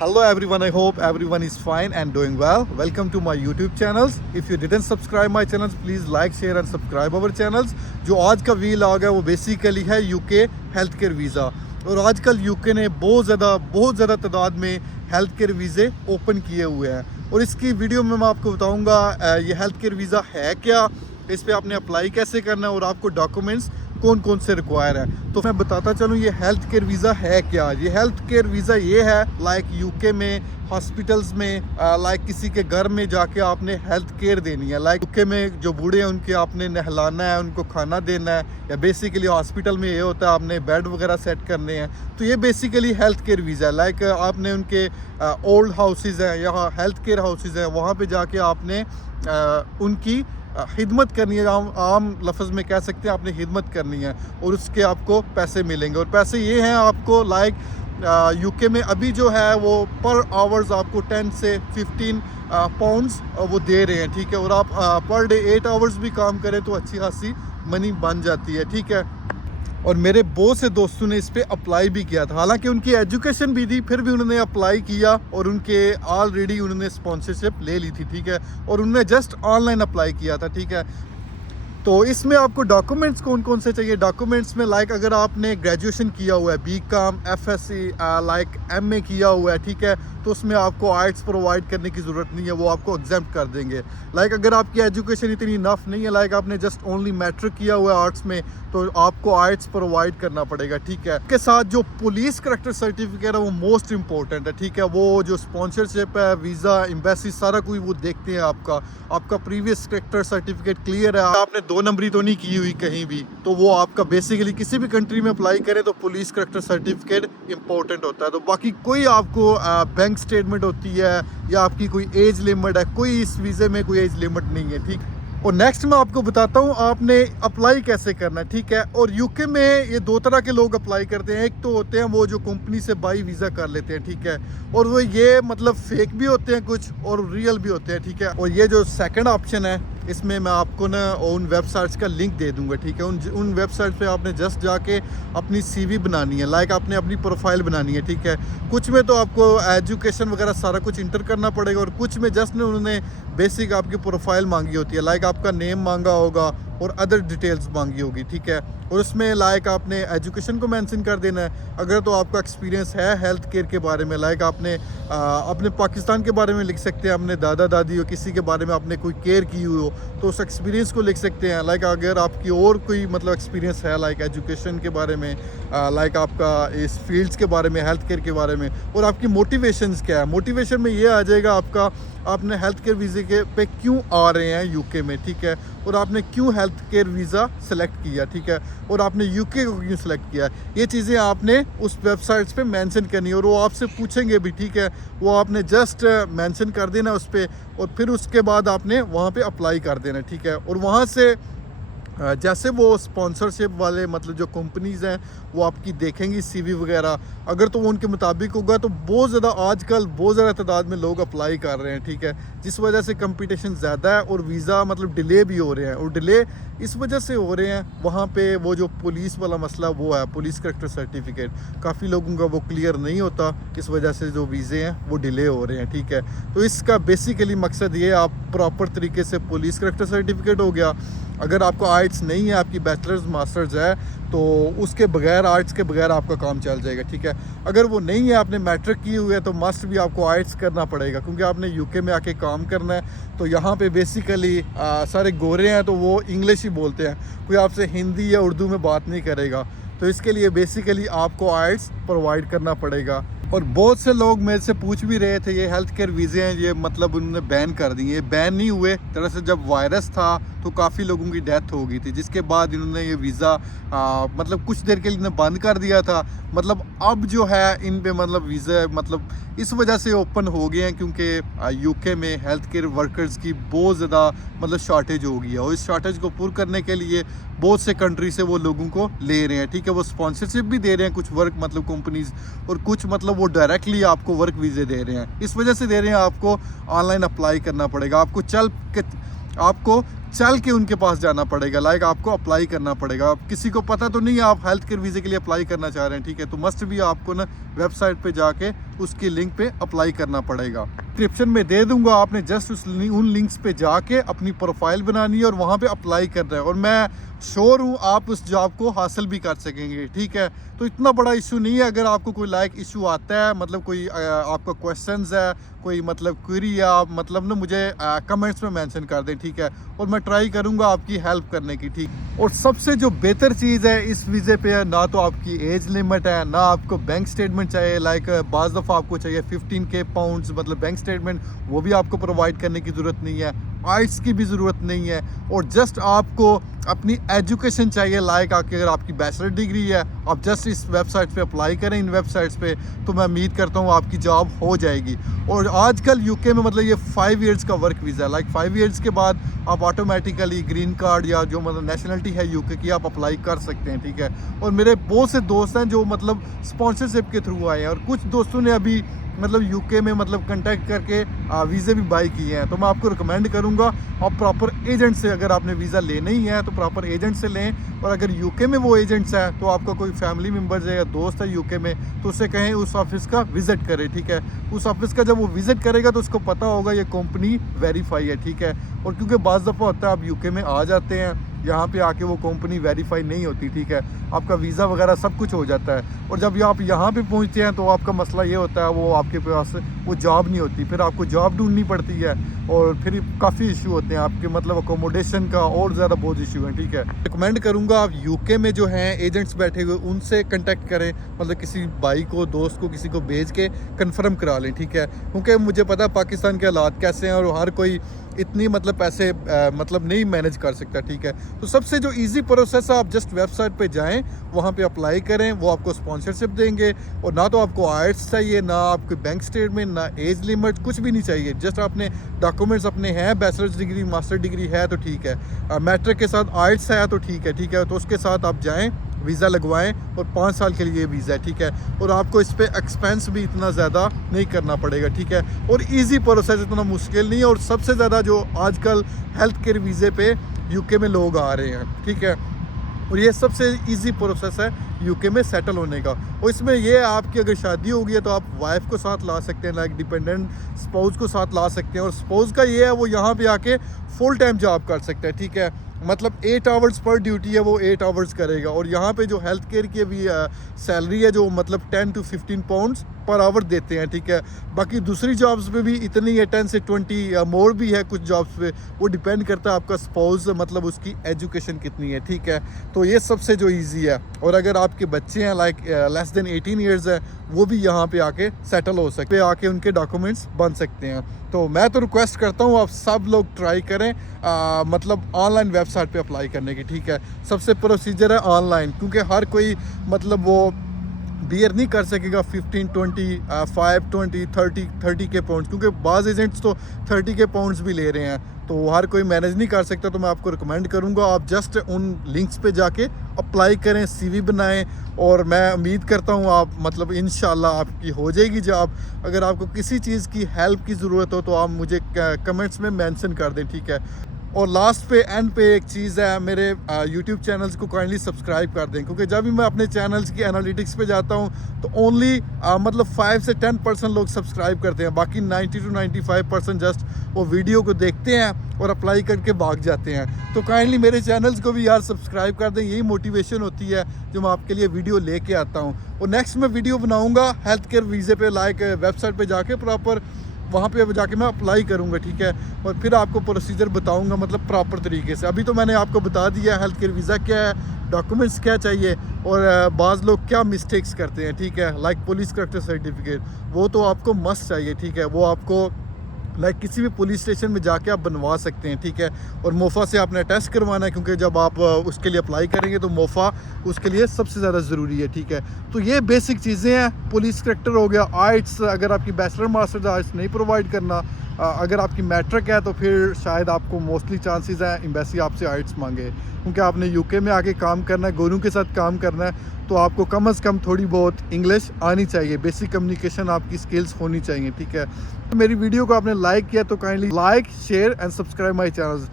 Hello everyone, I hope everyone is fine and doing well. Welcome to my YouTube channels. If you didn't subscribe my channels, please like, share and subscribe our channels. जो आज का vlog है वो basically है UK health care visa. और आजकल UK ने बहुत ज़्यादा तादाद में हेल्थ केयर वीज़े ओपन किए हुए हैं। और इसकी वीडियो में मैं आपको बताऊंगा ये हेल्थ केयर वीज़ा है क्या, इस पर आपने अप्लाई कैसे करना है और आपको डॉक्यूमेंट्स कौन कौन से रिक्वायर है। तो मैं बताता चलूँ ये हेल्थ केयर वीज़ा है क्या। ये हेल्थ केयर वीज़ा ये है लाइक यूके में हॉस्पिटल्स में लाइक किसी के घर में जाके आपने हेल्थ केयर देनी है। लाइक यूके में जो बूढ़े हैं उनके आपने नहलाना है, उनको खाना देना है, या बेसिकली हॉस्पिटल में ये होता है आपने बेड वगैरह सेट करने हैं। तो ये बेसिकली हेल्थ केयर वीज़ा है। लाइक आपने उनके ओल्ड हाउसेज हैं या हेल्थ केयर हाउसेज हैं, वहाँ पर जाके आपने उनकी खिदमत करनी है। आम लफ्ज़ में कह सकते हैं आपने खिदमत करनी है और उसके आपको पैसे मिलेंगे। और पैसे ये हैं आपको लाइक यूके में अभी जो है वो पर आवर्स आपको 10 से 15 पाउंड्स वो दे रहे हैं, ठीक है। और आप पर डे 8 आवर्स भी काम करें तो अच्छी खासी मनी बन जाती है, ठीक है। और मेरे बहुत से दोस्तों ने इस पर अप्लाई भी किया था, हालांकि उनकी एजुकेशन भी थी, फिर भी उन्होंने अप्लाई किया और उनके ऑलरेडी उन्होंने स्पॉन्सरशिप ले ली थी, ठीक है। और उन्होंने जस्ट ऑनलाइन अप्लाई किया था, ठीक है। तो इसमें आपको डॉक्यूमेंट्स कौन कौन से चाहिए। डॉक्यूमेंट्स में लाइक अगर आपने ग्रेजुएशन किया हुआ है, बीकॉम, एफएससी, लाइक एमए किया हुआ है, ठीक है, तो उसमें आपको आर्ट्स प्रोवाइड करने की ज़रूरत नहीं है, वो आपको एग्जाम्प्ट कर देंगे। लाइक अगर आपकी एजुकेशन इतनी इनफ नहीं है, लाइक आपने जस्ट ओनली मैट्रिक किया हुआ है आर्ट्स में, तो आपको आर्ट्स प्रोवाइड करना पड़ेगा, ठीक है। इसके साथ जो पुलिस करैक्टर सर्टिफिकेट है वो मोस्ट इंपॉर्टेंट है, ठीक है। वो जो स्पॉन्सरशिप है, वीज़ा, एम्बेसी, सारा कुछ वो देखते हैं आपका प्रीवियस करैक्टर सर्टिफिकेट क्लियर है, आपने 2 नंबरी तो नहीं की हुई कहीं भी, तो वो आपका बेसिकली किसी भी कंट्री में अप्लाई करें तो पुलिस करैक्टर सर्टिफिकेट इंपॉर्टेंट होता है। तो बाकी कोई आपको बैंक स्टेटमेंट होती है या आपकी कोई एज लिमिट है, कोई इस वीज़े में कोई एज लिमिट नहीं है, ठीक। और नेक्स्ट मैं आपको बताता हूँ आपने अप्लाई कैसे करना है, ठीक है। और यूके में ये 2 तरह के लोग अप्लाई करते हैं। एक तो होते हैं वो जो कंपनी से बाई वीज़ा कर लेते हैं, ठीक है, और वो ये मतलब फेक भी होते हैं कुछ और रियल भी होते हैं, ठीक है। और ये जो सेकंड ऑप्शन है इसमें मैं आपको ना उन वेबसाइट्स का लिंक दे दूंगा, ठीक है। उन वेबसाइट पे आपने जस्ट जाके अपनी सीवी बनानी है, लाइक आपने अपनी प्रोफाइल बनानी है, ठीक है। कुछ में तो आपको एजुकेशन वगैरह सारा कुछ इंटर करना पड़ेगा और कुछ में जस्ट ने उन्होंने बेसिक आपकी प्रोफाइल मांगी होती है, लाइक आपका नेम मांगा होगा और अदर डिटेल्स मांगी होगी, ठीक है। और उसमें लाइक आपने एजुकेशन को मेंशन कर देना है। अगर तो आपका एक्सपीरियंस है हेल्थ केयर के बारे में, लाइक आपने अपने पाकिस्तान के बारे में लिख सकते हैं, अपने दादा दादी हो किसी के बारे में आपने कोई केयर की हुई हो तो उस एक्सपीरियंस को लिख सकते हैं। लाइक अगर आपकी और कोई मतलब एक्सपीरियंस है लाइक एजुकेशन के बारे में, लाइक आपका इस फील्ड्स के बारे में, हेल्थ केयर के बारे में, और आपकी मोटिवेशंस क्या है। मोटिवेशन में ये आ जाएगा आपका आपने हेल्थ केयर वीज़े के पे क्यों आ रहे हैं यूके में, ठीक है, और आपने क्यों हेल्थ केयर वीज़ा सेलेक्ट किया, ठीक है, और आपने यूके को क्यों सेलेक्ट किया। ये चीज़ें आपने उस वेबसाइट्स पे मेंशन करनी है और वो आपसे पूछेंगे भी, ठीक है। वो आपने जस्ट मेंशन कर देना उस पर और फिर उसके बाद आपने वहाँ पे अप्लाई कर देना, ठीक है। और वहाँ से जैसे वो स्पॉन्सरशिप वाले मतलब जो कंपनीज़ हैं वो आपकी देखेंगी सीवी वगैरह, अगर तो वो उनके मुताबिक होगा तो बहुत ज़्यादा आजकल बहुत ज़्यादा तादाद में लोग अप्लाई कर रहे हैं, ठीक है। जिस वजह से कंपटीशन ज़्यादा है और वीज़ा मतलब डिले भी हो रहे हैं। और डिले इस वजह से हो रहे हैं वहाँ पे वो जो पुलिस वाला मसला वो है, पुलिस करैक्टर सर्टिफिकेट काफ़ी लोगों का वो क्लियर नहीं होता, इस वजह से जो वीज़े हैं वो डिले हो रहे हैं, ठीक है। तो इसका बेसिकली मकसद ये आप प्रॉपर तरीके से पुलिस करैक्टर सर्टिफिकेट हो गया। अगर आपको आर्ट्स नहीं है, आपकी बैचलर्स मास्टर्स है, तो उसके बगैर आर्ट्स के बगैर आपका काम चल जाएगा, ठीक है। अगर वो नहीं है, आपने मैट्रिक की हुई है, तो मस्ट भी आपको आर्ट्स करना पड़ेगा क्योंकि आपने यूके में आके काम करना है। तो यहाँ पे बेसिकली सारे गोरे हैं तो वो इंग्लिश ही बोलते हैं, कोई आपसे हिंदी या उर्दू में बात नहीं करेगा। तो इसके लिए बेसिकली आपको आर्ट्स प्रोवाइड करना पड़ेगा। और बहुत से लोग मेरे से पूछ भी रहे थे ये हेल्थ केयर वीज़े हैं ये मतलब उन्होंने बैन कर दिए। ये बैन नहीं हुए, दरअसल जब वायरस था तो काफ़ी लोगों की डेथ हो गई थी, जिसके बाद इन्होंने ये वीज़ा मतलब कुछ देर के लिए इन्होंने बंद कर दिया था। मतलब अब जो है इन पे मतलब वीज़ा मतलब इस वजह से ओपन हो गए हैं क्योंकि यूके में हेल्थ केयर वर्कर्स की बहुत ज़्यादा मतलब शॉर्टेज हो गई है और इस शॉर्टेज को पूरा करने के लिए बहुत से कंट्री से वो लोगों को ले रहे हैं, ठीक है। वो स्पॉन्सरशिप भी दे रहे हैं कुछ वर्क मतलब कंपनीज, और कुछ मतलब वो डायरेक्टली आपको वर्क वीज़े दे रहे हैं। इस वजह से दे रहे हैं आपको ऑनलाइन अप्लाई करना पड़ेगा। आपको आपको चल के उनके पास जाना पड़ेगा, लाइक आपको अप्लाई करना पड़ेगा। अब किसी को पता तो नहीं है आप हेल्थ केयर वीज़े के लिए अप्लाई करना चाह रहे हैं, ठीक है, तो मस्ट भी आपको ना वेबसाइट पे जाके उसकी लिंक पे अप्लाई करना पड़ेगा। डिस्क्रिप्शन में दे दूंगा, आपने जस्ट उन लिंक्स पे जाके अपनी प्रोफाइल बनानी है और वहाँ पे अप्लाई करना है, और मैं श्योर हूँ आप उस जॉब को हासिल भी कर सकेंगे, ठीक है। तो इतना बड़ा इशू नहीं है। अगर आपको कोई लाइक इशू आता है, मतलब कोई आपका क्वेश्चंस है, कोई मतलब क्वेरी है, आप मतलब ना मुझे कमेंट्स में मेंशन कर दें, ठीक है, और मैं ट्राई करूँगा आपकी हेल्प करने की, ठीक। और सबसे जो बेहतर चीज़ है इस वीज़े पे, ना तो आपकी एज लिमिट है, ना आपको बैंक स्टेटमेंट चाहिए, लाइक बाज़ दफ़ा आपको चाहिए 15K पाउंड्स मतलब बैंक स्टेटमेंट, वो भी आपको प्रोवाइड करने की ज़रूरत नहीं है। आइट्स की भी ज़रूरत नहीं है, और जस्ट आपको अपनी एजुकेशन चाहिए, लाइक अगर आपकी बैचलर डिग्री है, आप जस्ट इस वेबसाइट पे अप्लाई करें, इन वेबसाइट्स पे, तो मैं उम्मीद करता हूँ आपकी जॉब हो जाएगी। और आजकल यूके में मतलब ये 5 इयर्स का वर्क वीज़ा है, लाइक 5 इयर्स के बाद आप ऑटोमेटिकली ग्रीन कार्ड या जो मतलब नेशनलिटी है यूके की, आप अप्लाई कर सकते हैं, ठीक है। और मेरे बहुत से दोस्त हैं जो मतलब स्पॉन्सरशिप के थ्रू आए हैं, और कुछ दोस्तों ने अभी मतलब यूके में मतलब कांटेक्ट करके वीज़े भी बाई किए हैं। तो मैं आपको रिकमेंड करूंगा आप प्रॉपर एजेंट से, अगर आपने वीज़ा लेना ही है तो प्रॉपर एजेंट से लें। और अगर यूके में वो एजेंट्स हैं तो आपका कोई फैमिली मेम्बर्स है या दोस्त है यूके में, तो उससे कहें उस ऑफिस का विज़िट करे, ठीक है। उस ऑफिस का जब वो विज़िट करेगा तो उसको पता होगा ये कंपनी वेरीफाई है, ठीक है। और क्योंकि बाज़ दफ़ा होता है आप यूके में आ जाते हैं, यहाँ पे आके वो कंपनी वेरीफाई नहीं होती, ठीक है, आपका वीज़ा वगैरह सब कुछ हो जाता है। और जब आप यहाँ पे पहुँचते हैं तो आपका मसला ये होता है वो आपके पास वो जॉब नहीं होती, फिर आपको जॉब ढूंढनी पड़ती है, और फिर काफ़ी इशू होते हैं आपके मतलब अकोमोडेशन का, और ज़्यादा बहुत इशू है, ठीक है। रिकमेंड करूँगा आप यूके में जो हैं एजेंट्स बैठे हुए उनसे कंटेक्ट करें, मतलब किसी भाई को, दोस्त को, किसी को भेज के कंफर्म करा लें, ठीक है। क्योंकि मुझे पता है पाकिस्तान के हालात कैसे हैं, और हर कोई इतनी मतलब पैसे मतलब नहीं मैनेज कर सकता, ठीक है। तो सबसे जो इजी प्रोसेस है, आप जस्ट वेबसाइट पे जाएं, वहाँ पे अप्लाई करें, वो आपको स्पॉन्सरशिप देंगे, और ना तो आपको आइट्स चाहिए, ना आपके बैंक स्टेटमेंट, ना एज लिमिट, कुछ भी नहीं चाहिए। जस्ट आपने डॉक्यूमेंट्स अपने हैं, बैचलर्स डिग्री, मास्टर डिग्री है तो ठीक है, मैट्रिक के साथ आइट्स है तो ठीक है, ठीक है, तो उसके साथ आप जाएँ, वीज़ा लगवाएं, और 5 साल के लिए वीज़ा है, ठीक है। और आपको इस पर एक्सपेंस भी इतना ज़्यादा नहीं करना पड़ेगा, ठीक है। और इजी प्रोसेस, इतना मुश्किल नहीं है। और सबसे ज़्यादा जो आजकल हेल्थ केयर वीज़े पे यूके में लोग आ रहे हैं, ठीक है, और ये सबसे इजी प्रोसेस है यूके में सेटल होने का। और इसमें ये है आपकी अगर शादी हो गई है तो आप वाइफ को साथ ला सकते हैं, लाइक डिपेंडेंट स्पाउस को साथ ला सकते हैं। और स्पाउस का ये है वो यहाँ पे आके फुल टाइम जॉब कर सकते हैं, ठीक है, मतलब 8 आवर्स पर ड्यूटी है, वो 8 आवर्स करेगा। और यहाँ पे जो हेल्थ केयर की अभी सैलरी है जो मतलब 10 to 15 पाउंड्स पर आवर देते हैं, ठीक है। बाकी दूसरी जॉब्स पे भी इतनी है, 10 से 20 या मोर भी है कुछ जॉब्स पे, वो डिपेंड करता है आपका स्पाउस मतलब उसकी एजुकेशन कितनी है, ठीक है। तो ये सबसे जो ईजी है। और अगर आपके बच्चे हैं लाइक लेस देन 18 ईयर्स है, वो भी यहाँ पे आके सेटल हो सकते हैं, आके उनके डॉक्यूमेंट्स बन सकते हैं। तो मैं तो रिक्वेस्ट करता हूँ आप सब लोग ट्राई करें मतलब ऑनलाइन वेबसाइट पे अप्लाई करने की, ठीक है। सबसे प्रोसीजर है ऑनलाइन, क्योंकि हर कोई मतलब वो बियर नहीं कर सकेगा 15, 20, 5, 20, 30 के पाउंड्स, क्योंकि बाज़ एजेंट्स तो 30 के पाउंड्स भी ले रहे हैं, तो हर कोई मैनेज नहीं कर सकता। तो मैं आपको रिकमेंड करूंगा आप जस्ट उन लिंक्स पे जाके अप्लाई करें, सीवी बनाएं, और मैं उम्मीद करता हूं आप मतलब इंशाल्लाह आपकी हो जाएगी जॉब। अगर आपको किसी चीज़ की हेल्प की ज़रूरत हो तो आप मुझे कमेंट्स में मेंशन कर दें, ठीक है। और लास्ट पे एंड पे एक चीज़ है, मेरे यूट्यूब चैनल्स को काइंडली सब्सक्राइब कर दें, क्योंकि जब भी मैं अपने चैनल्स की एनालिटिक्स पे जाता हूँ तो ओनली मतलब 5 से 10% लोग सब्सक्राइब करते हैं, बाकी 90 to 95% जस्ट वो वीडियो को देखते हैं और अप्लाई करके भाग जाते हैं। तो काइंडली मेरे चैनल्स को भी यार सब्सक्राइब कर दें, यही मोटिवेशन होती है जो मैं आपके लिए वीडियो लेके आता हूँ। और नेक्स्ट मैं वीडियो बनाऊँगा हेल्थ केयर वीज़े पे, लाइक वेबसाइट पे जाके प्रॉपर वहाँ पे जाके मैं अप्लाई करूँगा, ठीक है। और फिर आपको प्रोसीजर बताऊँगा मतलब प्रॉपर तरीके से। अभी तो मैंने आपको बता दिया हेल्थ केयर वीज़ा क्या है, डॉक्यूमेंट्स क्या चाहिए, और बाज़ लोग क्या मिस्टेक्स करते हैं, ठीक है, लाइक पुलिस करेक्टर सर्टिफिकेट, वो तो आपको मस्ट चाहिए, ठीक है, वो आपको लाइक किसी भी पुलिस स्टेशन में जाके आप बनवा सकते हैं, ठीक है। और मोफ़ा से आपने टेस्ट करवाना है, क्योंकि जब आप उसके लिए अप्लाई करेंगे तो मोफ़ा उसके लिए सबसे ज़्यादा ज़रूरी है, ठीक है। तो ये बेसिक चीज़ें हैं। पुलिस करेक्टर हो गया, आइट्स, अगर आपकी बैचलर मास्टर्स आइट्स नहीं प्रोवाइड करना, अगर आपकी मैट्रिक है तो फिर शायद आपको मोस्टली चांसेस हैं एम्बेसी आपसे आइट्स मांगे, क्योंकि आपने यूके में आके काम करना है, गोरों के साथ काम करना है, तो आपको कम से कम थोड़ी बहुत इंग्लिश आनी चाहिए, बेसिक कम्युनिकेशन आपकी स्किल्स होनी चाहिए, ठीक है। तो मेरी वीडियो को आपने लाइक किया तो kindly like, share and subscribe my channel.